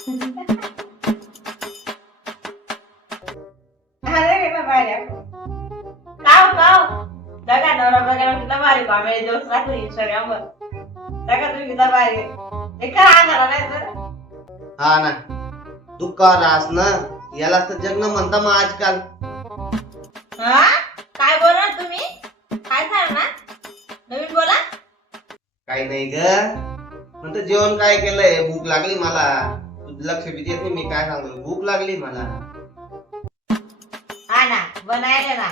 अरे ना बाहेर काव काव जगा नवरा बघायला किती भारी कॉमेडी जोक्स राहतो इंस्टाग्रामवर. जगा तुम्ही किती भारी हे काय आणारा नाही तर हा ना, तू का रास ना, याला तर जग न म्हणता मग आजकाल. हा काय बोलणार तुम्ही? काय सांगणार नवीन बोला. काही नाही ग, म्हणतो जेवण काय केलंय, भूक लागली मला. तुझं लक्ष बी देत नाही मी काय सांगतो, भूक लागली मला. हा ना बनायला ना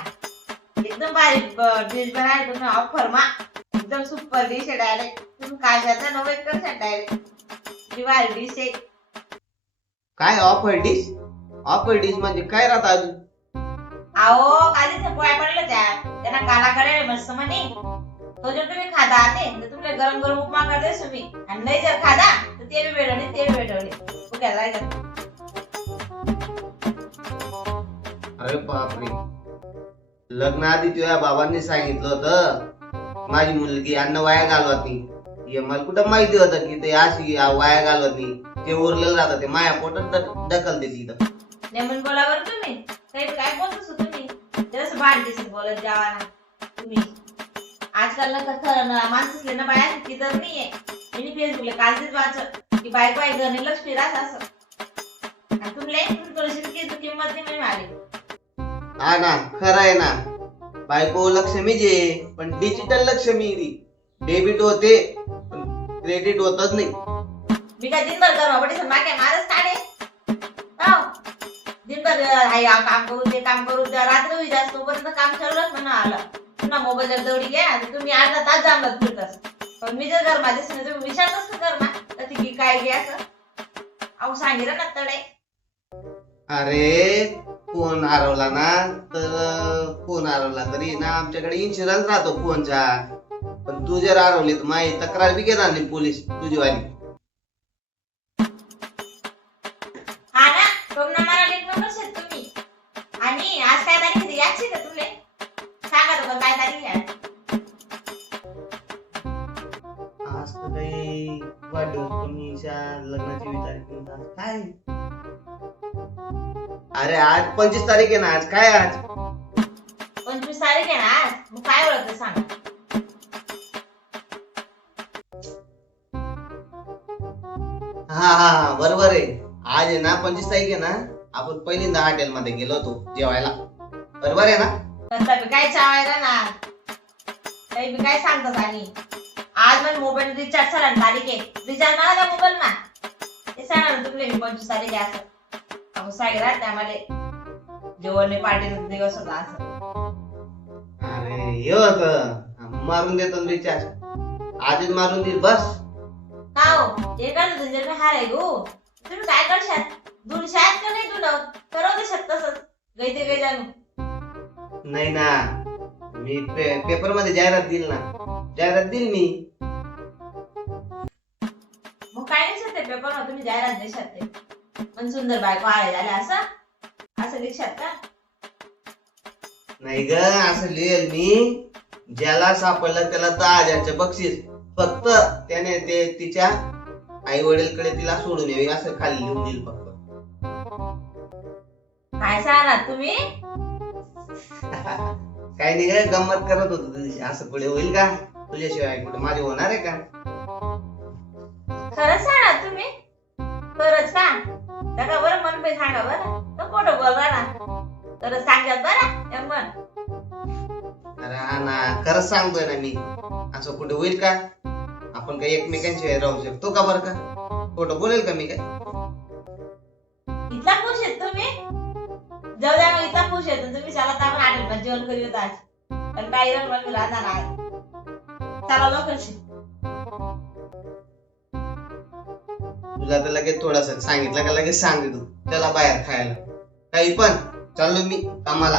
एकदम भारी डिश बनायला तुम्ही ऑफर मा एकदम सुपर डिश आहे डायरेक्ट. तुम्ही काशाचा नव्हे करता डायरेक्ट जी भारी डिश आहे. काय ऑफर डिश? ऑफर डिश म्हणजे काय राहत अजून? अहो कालीच्या पोळ्या पडल्या त्यांना कालाकडे मस्त म्हणे तो जर तुम्ही खाता ते तर तुमले गरम गरम उपमा करते तुम्ही आणि नाही जर खाता तर ते बी भेटवले ते बी भेटवले कुठे जायचं. अरे बापरे, लग्न आधी तुझ्या बाबांनी सांगितलं होतं माझी मुलगी अन्न वाया घालवत नाही. हे मला कुठं माहिती होतं की ते अशी वाया घालवत नाही, ते उरलेलं राहतं ते माया पोटात ढकल देते इथं. नेमून बोलावर तुम्ही काही काय बोलतोस तुम्ही जसं भारी दिसत बोलत जावा ना तुम्ही. आजकाल ना खरं ना माणसं ना बाया ती तर नाहीये. मी फेसबुकला कालच वाचत की बायको आहे घरी लक्ष्मी राहत असं आणि तुमले थोडीशी किंमत नाही मिळाली. हा ना, खरं आहे ना, बायको लक्ष्मीच आहे पण डिजिटल लक्ष्मी. डेबिट होते पण क्रेडिट होतच नाही. मी काय दिनभर गरम पडे मागे मारच काढे दिनभर काम करू ते काम करू त्या रात्री होई जास्त तोपर्यंत काम चालूच म्हणा आलं पुन्हा मोबाईल दौडी घ्या तुम्ही अर्धा तास जामलात फिरतास. पण मी जर घर माझे तुम्ही विचारतच कर ना तर ती काय घे असं अहो सांगितलं ना तडे. अरे फोन हरवला ना तर फोन हरवला तरी ना आमच्याकडे इन्शुरन्स राहतो फोनचा. पण तू जर हरवली तर माझी तक्रार बी घेणार नाही पोलीस तुझी वाली. हा ना टोमना मला लेट नंबर शेत तुम्ही. आणि आज काय तारीख आहे याची का तुले सांगा तर काय तारीख आहे. आज तर काही वाढदिवस कोणीच्या लग्नाची विचार काय. अरे आज 25 तारीख आहे ना, आज काय आज 25 तारीख आहे ना आज मग काय ओळखतं सांगा. हा हा हा बरोबर आहे. आज आहे ना 25 तारीख आहे ना, आपण पहिल्यांदा हॉटेल मध्ये गेलो होतो जेवायला, बरोबर आहे ना. तसं काय चावायला ना काही बी काय सांगतात. आणि आज माझ्या मोबाईल रिचार्ज झाला तारीख आहे रिचार्ज मला त्या मोबाईल ना ते सांगा ना तुमले 25 तारीख आहे असं अहो सांगितलं त्यामध्ये जेवण पार्टीचा दिवस होता असं. अरे हे होत मारून देतो रिचार्ज, आजच मारून देईल बस. का हो हे काय तुझे हार आहे गो तुम्ही काय करशात दूर शाळेत का नाही तुला करवू शकत तसंच गैते गै जाणू. नाही ना, मी पेपर मध्ये जाहिरात देईल ना, जाहिरात देईल मी. मग काय नाही शकते पेपर मध्ये तुम्ही जाहिरात देशात ते पण सुंदर बायको आळे झाले असं असं लिक्षात का. नाही ग, असं लिहिल मी, ज्याला सापडलं त्याला 10,000चे बक्षीस, फक्त त्याने ते तिच्या आई वडील कडे तिला सोडून यावी असं खाली लिहून देईल फक्त. काय सांगणार तुम्ही. काही नाही ग, गंमत करत होतो तुझी. असं पुढे होईल का, तुझ्याशिवाय कुठे माझे होणार आहे का. खरंच सांगा तुम्ही खरंच का का बरं मन पे सांगा बरं तर खोटं बोलवा ना खरंच सांगत बरं मन. अरे हा ना, खरंच सांगतोय ना मी. असं कुठे होईल का, आपण काही एकमेकांशिवाय राहू शकतो का बरं का, खोटं बोलेल का मी काय. इतला खुश आहेत तुम्ही जाऊ द्या मग इतला खुश आहेत तुम्ही चला तर आपण हॉटेलमध्ये जेवण करूयात आज पण काही रंग राहणार आहे चला लवकर. तुला तर लगेच थोडस सांगितलं का लगेच सांग तू त्याला बाहेर खायला काही पण. चाललो मी कामाला.